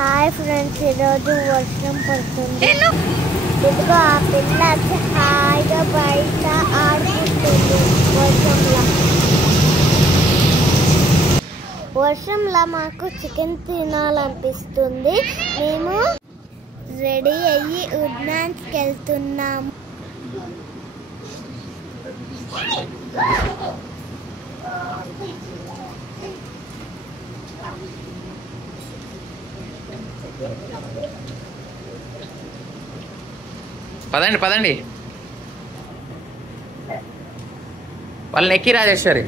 Hi friends, ఈరోజు వర్షం పడుతుంది. ఇదిగో ఆ పిల్ల హాయిగా బయట ఆడుకుంటుంది వర్షంలో మాకు చికెన్ తినాలనిపిస్తుంది. మేము రెడీ అయ్యి ఉడ్నాన్స్కి వెళ్తున్నాము. పదండి పదండి, వాళ్ళని ఎక్కి రాజేశ్వరి.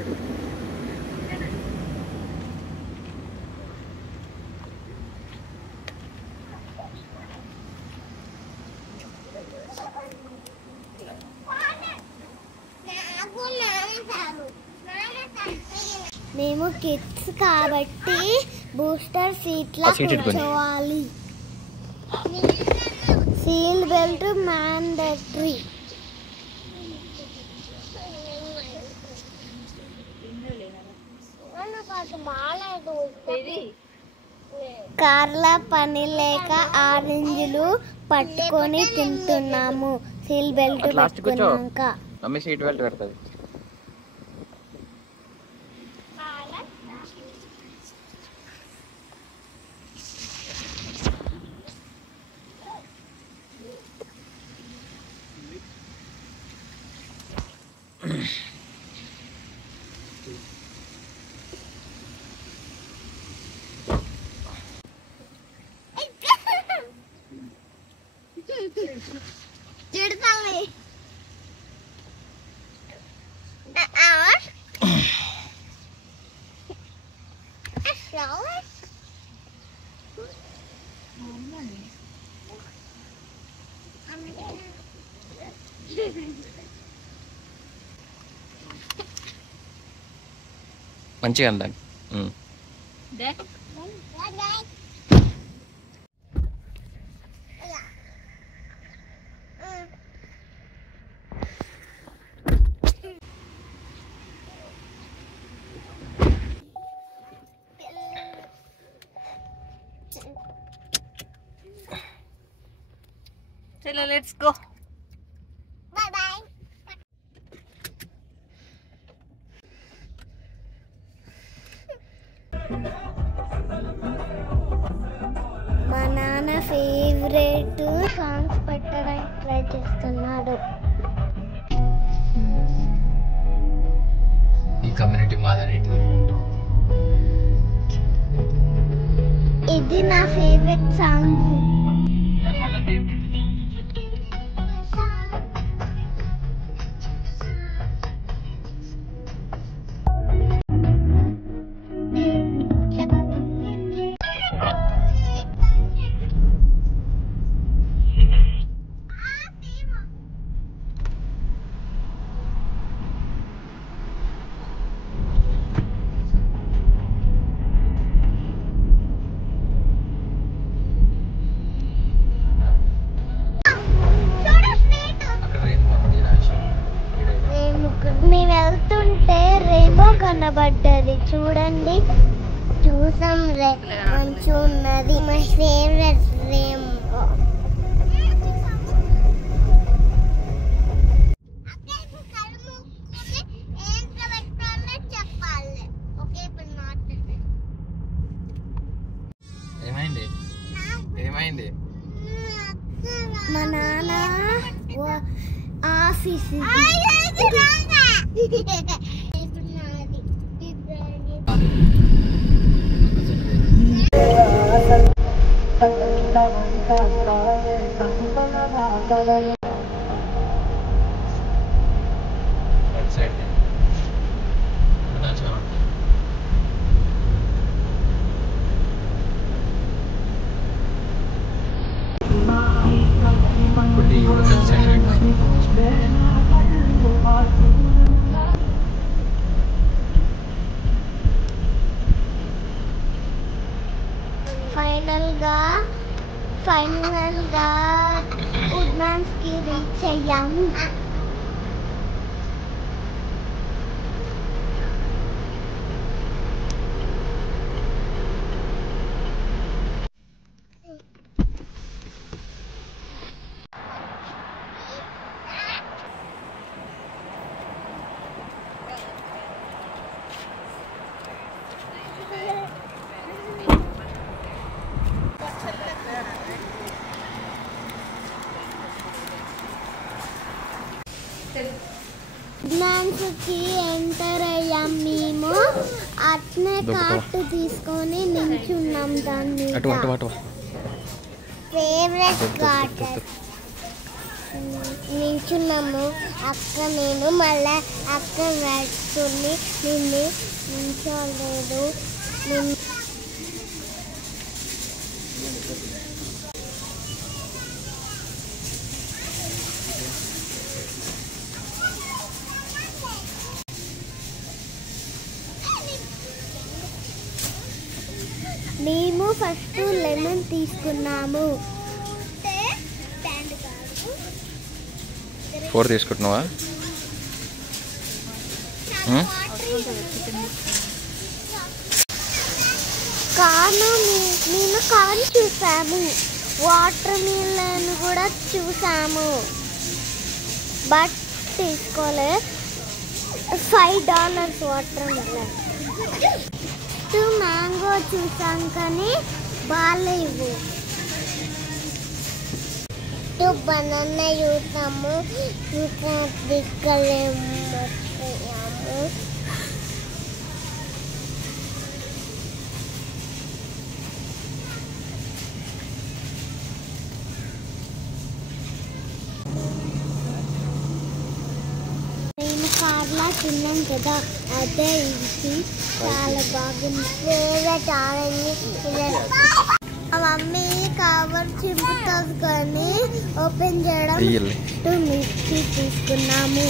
మేము కిడ్స్ కాబట్టి బూస్టర్ సీట్లో కూర్చోవాలి. Seal belt mandatory. కార్ల పని లేక ఆరెంజ్లు పట్టుకొని తింటున్నాము. సీల్ బెల్ట్ పెట్టుకున్నాక మమ్మీ సీట్ బెల్ట్ పెడుతుంది. మంచిగా అందండి. చలో లెట్స్ గో. By by. మా నాన్న ఫేవరెట్ సాంగ్స్ పెట్టడానికి ట్రై చేస్తున్నాడు. ఈ కమ్యూనిటీ మాదని ఇది నా ఫేవరెట్ సాంగ్. మేము వెళ్తుంటే రెయిన్బో కనబడ్డది చూడండి. చూసాం, మంచిగా ఉన్నది. My favourite rainbow. ఏమైంది ఏమైంది? మా నాన్న ఆఫీస్ ఫైనల్ గా ఉడ్నాన్స్ కి రీచ్ అయ్యాము. కి ఎంటర్ అయ్యాం మేము. అట్నే కార్ట్ తీసుకొని నించున్నాం దాని మీద. ఫేవరెట్ కార్ట్ నించున్నాము. అక్క నేను మళ్ళీ అక్క పెట్టుకుని నిన్ను నించోలేదు. మేము ఫస్ట్ లెమన్ తీసుకున్నాము. 4 తీసుకుంటున్నావా? మేము కార్న్ చూసాము, వాటర్ మిలన్ కూడా చూసాము, బట్ తీసుకోలే. $5 వాటర్ మిలన్. మ్యాంగో చూసాం కానీ బాగాలేవు. బనానా చూసాము, ఇంకా తీసుకెళ్ళాము. మేము కార్లా తిన్నాం కదా, అదే ఇది చాలా బాగుంది. Favourite orange. మమ్మీ కవర్ చింపుతుంది కానీ ఓపెన్ చేయడం మిర్చి తీసుకున్నాము.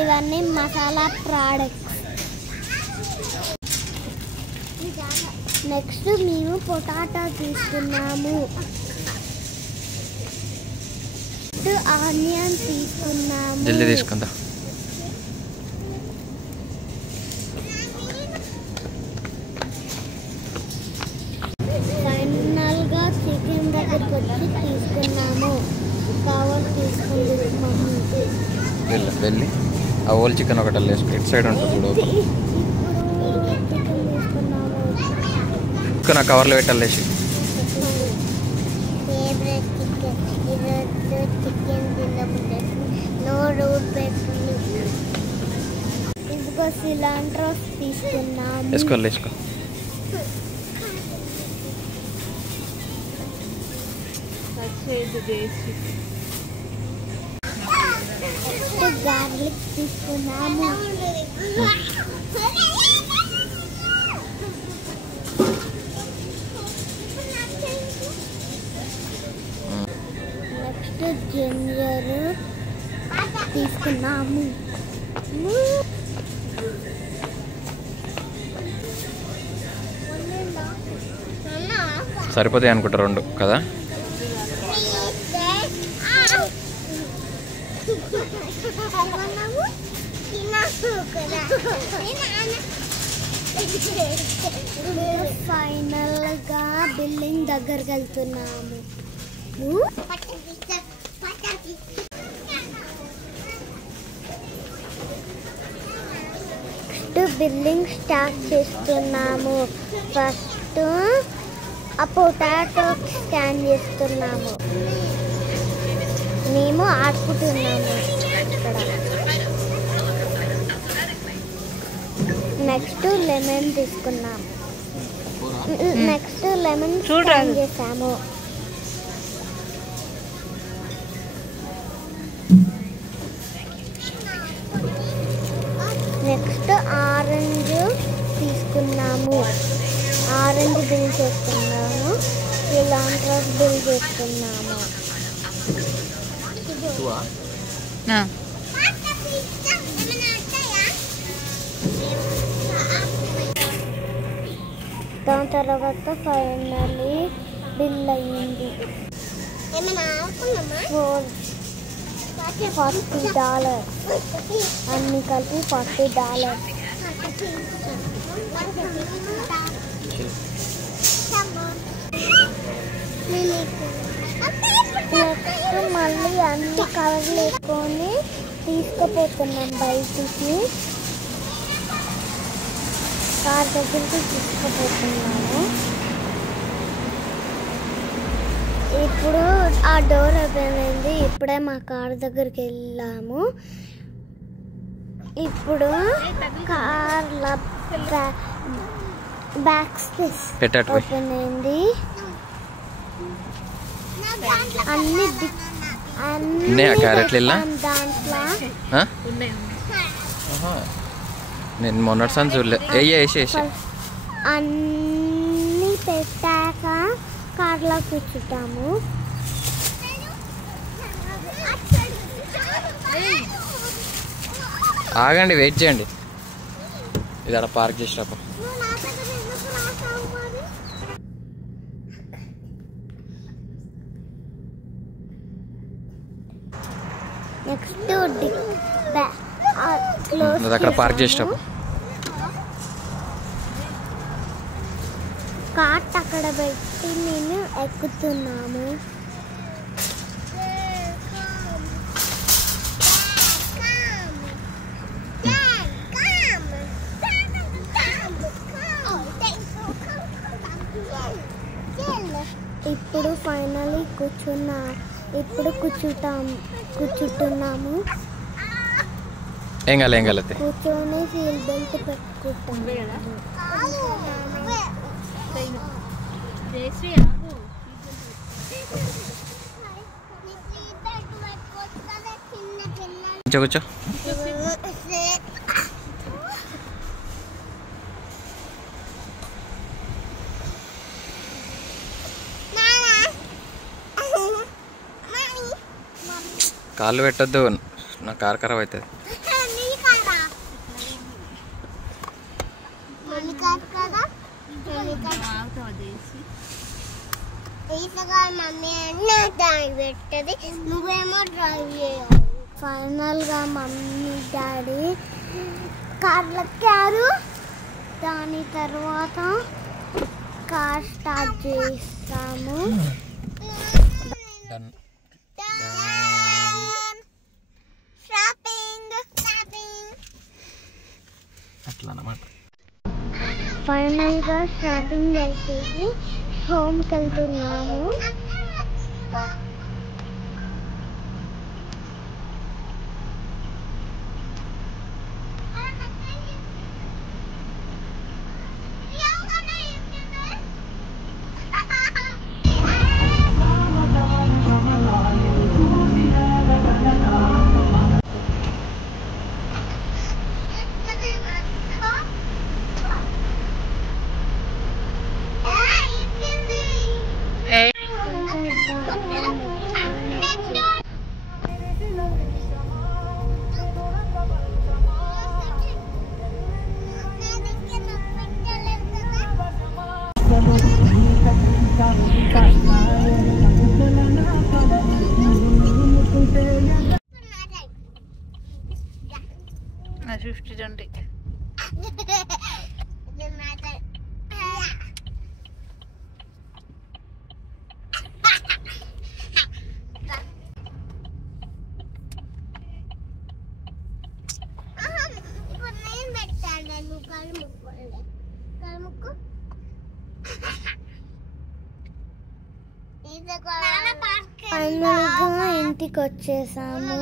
ఇవన్నీ మసాలా ప్రోడక్ట్స్. నెక్స్ట్ మేము పొటాటో తీసుకున్నాము. ఆనియన్ తీసుకున్నాము. జల్దీ తీసుకుందా. ఫైనల్ గా చికెన్ దగ్గరికి వచ్చి తీసుకున్నాము. కవర్ తీసుకున్నాము. వెళ్ళి ఆ ఓల్ చికెన్ ఒకటి వేసుకో. ఇటు సైడ్ ఉంటుంది చూడు. చికెన్ ఆ కవర్లో పెట్టాలేసి. Favourite chicken. ఈరోజు చికెన్ తినకుండా నోరు పెట్టుకుని. ఇదిగో సిలాంట్రో తీసుకున్నాము. వేసుకో. గార్లిక్ తీసుకున్నాము. నెక్స్ట్ జింజర్ తీసుకున్నాము. సరిపోతాయి అనుకుంటా 2 కదా. ఫైనల్ గా బిల్డింగ్ దగ్గరికి వెళ్తున్నాము. బిల్డింగ్ స్టార్ట్ చేస్తున్నాము. ఫస్ట్ ఆ పొటాటో స్కాన్ చేస్తున్నాము. మేము ఆడుకుంటున్నాము ఇక్కడ. నెక్స్ట్ లెమన్ తీసుకున్నాము. నెక్స్ట్ లెమన్ స్కాన్ చేసాము. నెక్స్ట్ ఆరెంజ్ తీసుకున్నాము. ఆరెంజ్ బిల్ చేస్తున్నాము. ఇలాంటి బిల్ చేస్తున్నాము. దాని తర్వాత ఫైనల్లీ బిల్ అయ్యింది. $40. అన్ని కలిపి $40. నెక్స్ట్ మళ్ళీ అన్ని కవర్లు వేసుకొని తీసుకుపోతున్నాం బయటికి. కార్ దగ్గరికి తీసుకుపోతున్నాము. ఇప్పుడు ఆ డోర్ ఓపెన్ అయింది. ఇప్పుడే మా కార్ దగ్గరికి వెళ్ళాము. ఇప్పుడు కార్ల బ్యాక్ స్పేస్ ఓపెన్ అయింది. అన్ని దాంట్లో నేను మొన్నటిసారి చూడలే. అన్ని పెట్టాక కార్లో కూర్చుంటాము. ఆగండి, వెయిట్ చేయండి. ఇది అక్కడ పార్క్ చేసినప్పుడు నెక్స్ట్ అక్కడ పార్క్ చేసినప్పుడు కార్ట్ అక్కడ పెట్టి నేను ఎక్కుతున్నాము. ఇప్పుడు ఫైనలీ కూర్చుంటున్నాము. ఏం కాలేదు కూర్చొని సీల్ బెల్ట్ పెట్టుకుంటాము. కూర్చో కాళ్ళు పెట్టద్దు, నా కారు ఖరాబ్ అవుతుంది. ఫైనల్ గా మమ్మీ డాడీ కార్లు ఎక్కారు. దాని తర్వాత కార్ స్టార్ట్ చేస్తాము. అట్లా అన్నమాట. ఫైనల్ గా షాపింగ్ అయిపోయి హోమ్కి వెళ్తున్నాము. ఫైనల్గా ఇంటికి వచ్చేసాము.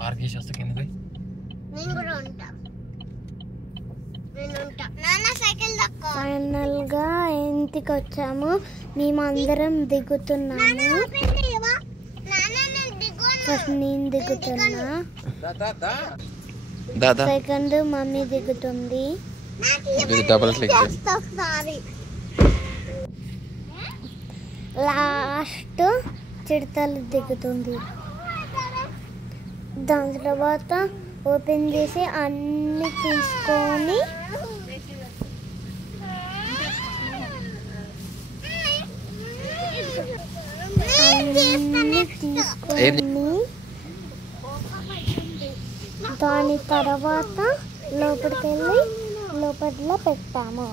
పార్క్ చేసి వస్తా కింద. ఫైనల్ గా ఇంటికి వచ్చాము. మేమందరం దిగుతున్నాము. ఫస్ట్ నేను దిగుతున్నా, సెకండ్ మమ్మీ దిగుతుంది, లాస్ట్ చిడతలు దిగుతుంది. దాని తర్వాత ఓపెన్ చేసి అన్ని తీసుకొని దాని తర్వాత లోపలికి వెళ్ళి లోపల పెట్టాము.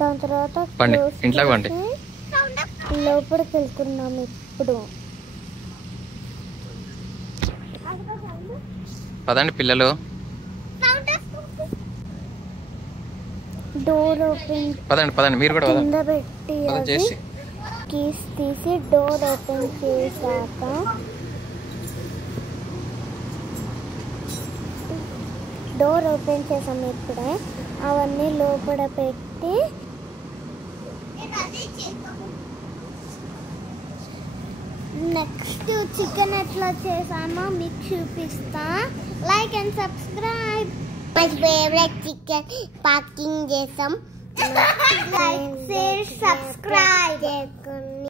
దాని తర్వాత లోపలికి వెళ్తున్నాము. ఇప్పుడు పదండి పిల్లలు. డోర్ ఓపెన్ పదండి మీరు కూడా కింద పెట్టి అది కీస్ తీసి డోర్ ఓపెన్ చేశాక డోర్ ఓపెన్ చేసాం. ఇప్పుడే అవన్నీ లోపల పెట్టి నెక్స్ట్ చికెన్ ఎట్లా చేసామో మీకు చూపిస్తా. Like and subscribe. My favourite chicken packing చేసాం. లైక్ షేర్ సబ్స్క్రైబ్ చేసుకోండి.